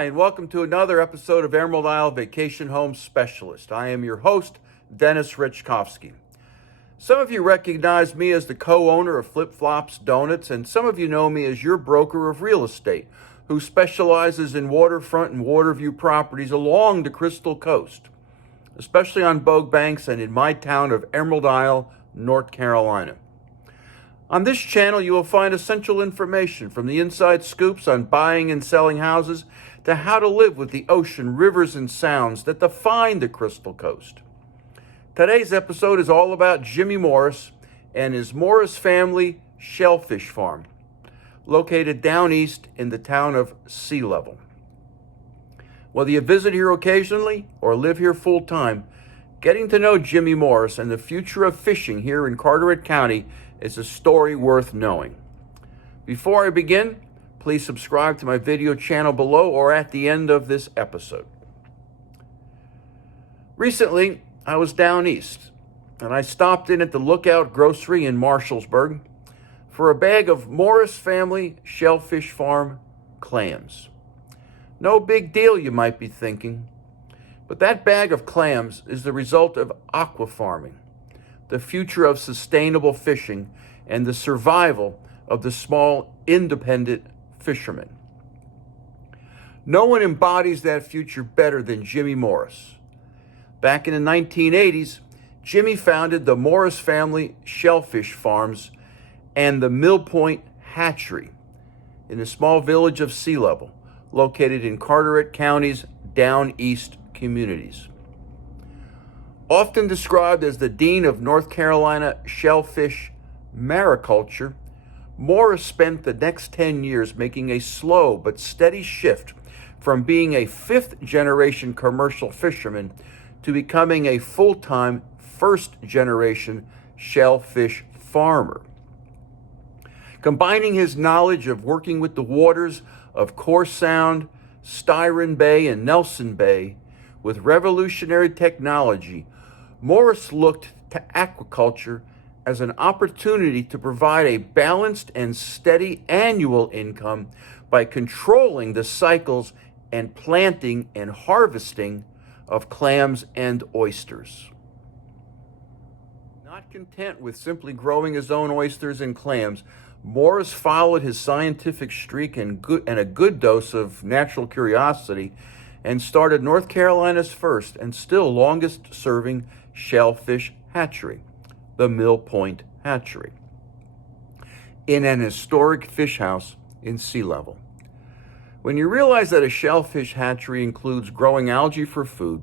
Hi, and welcome to another episode of Emerald Isle Vacation Home Specialist. I am your host, Dennis Richkovsky. Some of you recognize me as the co-owner of Flip Flops Donuts, and some of you know me as your broker of real estate, who specializes in waterfront and waterview properties along the Crystal Coast, especially on Bogue Banks and in my town of Emerald Isle, North Carolina. On this channel, you will find essential information from the inside scoops on buying and selling houses to how to live with the ocean, rivers, and sounds that define the Crystal Coast. Today's episode is all about Jimmy Morris and his Morris family shellfish farm, located down east in the town of Sea Level. Whether you visit here occasionally or live here full time, getting to know Jimmy Morris and the future of fishing here in Carteret County is a story worth knowing. Before I begin, please subscribe to my video channel below or at the end of this episode. Recently, I was down east, and I stopped in at the Lookout Grocery in Marshallsburg for a bag of Morris family shellfish farm clams. No big deal, you might be thinking, but that bag of clams is the result of aqua farming, the future of sustainable fishing, and the survival of the small independent fishermen. No one embodies that future better than Jimmy Morris. Back in the 1980s, Jimmy founded the Morris family shellfish farms and the Mill Point Hatchery in the small village of Sea Level, located in Carteret County's down east communities. Often described as the dean of North Carolina shellfish mariculture, Morris spent the next 10 years making a slow but steady shift from being a fifth-generation commercial fisherman to becoming a full-time first-generation shellfish farmer. Combining his knowledge of working with the waters of Core Sound, Styron Bay, and Nelson Bay with revolutionary technology, Morris looked to aquaculture as an opportunity to provide a balanced and steady annual income by controlling the cycles and planting and harvesting of clams and oysters. Not content with simply growing his own oysters and clams, Morris followed his scientific streak and a good dose of natural curiosity and started North Carolina's first and still longest serving shellfish hatchery, the Mill Point Hatchery, in an historic fish house in Sea Level. When you realize that a shellfish hatchery includes growing algae for food,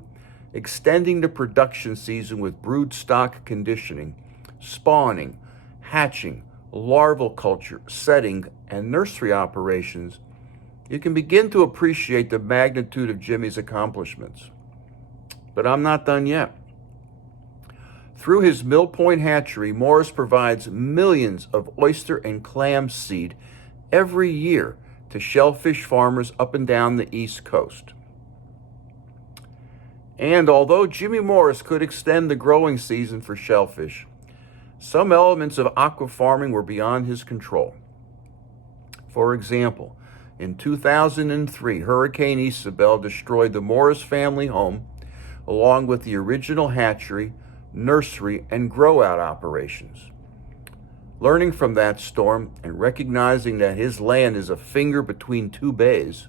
extending the production season with brood stock conditioning, spawning, hatching, larval culture, setting, and nursery operations, you can begin to appreciate the magnitude of Jimmy's accomplishments. But I'm not done yet. Through his Mill Point Hatchery, Morris provides millions of oyster and clam seed every year to shellfish farmers up and down the East Coast. And although Jimmy Morris could extend the growing season for shellfish, some elements of aqua farming were beyond his control. For example, in 2003, Hurricane Isabel destroyed the Morris family home, along with the original hatchery, nursery, and grow-out operations. Learning from that storm and recognizing that his land is a finger between two bays,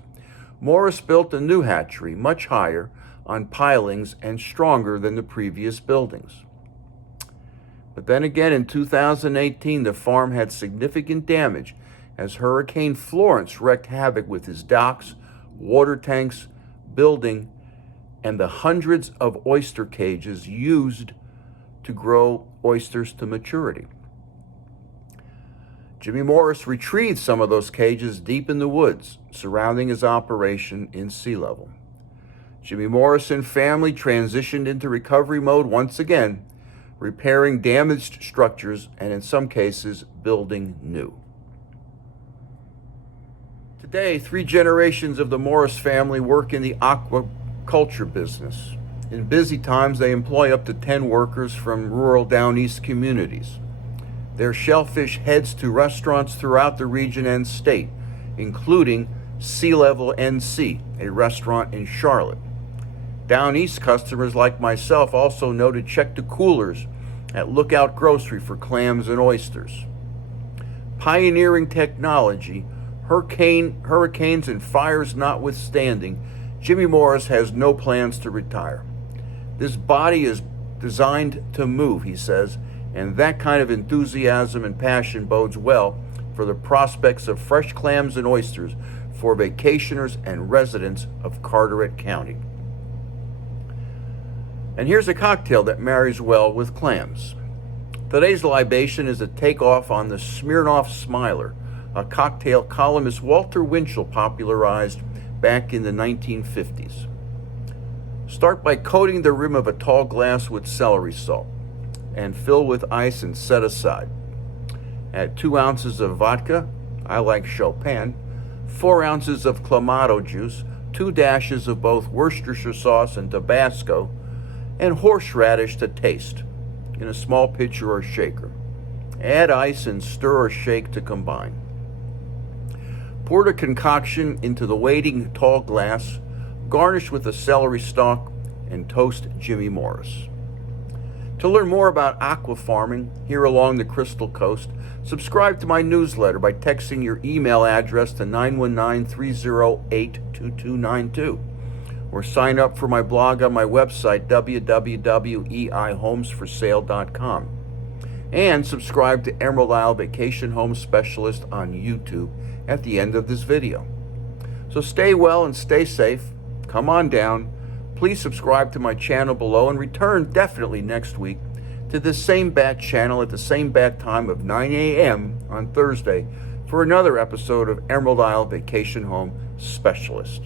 Morris built a new hatchery, much higher, on pilings and stronger than the previous buildings. But then again, in 2018, the farm had significant damage as Hurricane Florence wreaked havoc with his docks, water tanks, building, and the hundreds of oyster cages used to grow oysters to maturity. Jimmy Morris retrieved some of those cages deep in the woods surrounding his operation in Sea Level. Jimmy Morris and family transitioned into recovery mode once again, repairing damaged structures and in some cases building new. Today, 3 generations of the Morris family work in the aquaculture business. In busy times, they employ up to 10 workers from rural down east communities. Their shellfish heads to restaurants throughout the region and state, including Sea Level NC, a restaurant in Charlotte. Down East customers like myself also know to check the coolers at Lookout Grocery for clams and oysters. Pioneering technology, hurricanes and fires notwithstanding, Jimmy Morris has no plans to retire. This body is designed to move, he says, and that kind of enthusiasm and passion bodes well for the prospects of fresh clams and oysters for vacationers and residents of Carteret County. And here's a cocktail that marries well with clams. Today's libation is a takeoff on the Smirnoff Smiler, a cocktail columnist Walter Winchell popularized back in the 1950s. Start by coating the rim of a tall glass with celery salt and fill with ice and set aside. Add 2 ounces of vodka, I like Chopin, 4 ounces of clamato juice, 2 dashes of both Worcestershire sauce and Tabasco, and horseradish to taste in a small pitcher or shaker. Add ice and stir or shake to combine. Pour the concoction into the waiting tall glass, garnish with a celery stalk, and toast Jimmy Morris. To learn more about aqua farming here along the Crystal Coast, subscribe to my newsletter by texting your email address to 919-308-2292, or sign up for my blog on my website, www.eihomesforsale.com, and subscribe to Emerald Isle Vacation Home Specialist on YouTube at the end of this video. So stay well and stay safe. Come on down. Please subscribe to my channel below and return definitely next week to this same bat channel at the same bat time of 9 a.m. on Thursday for another episode of Emerald Isle Vacation Home Specialist.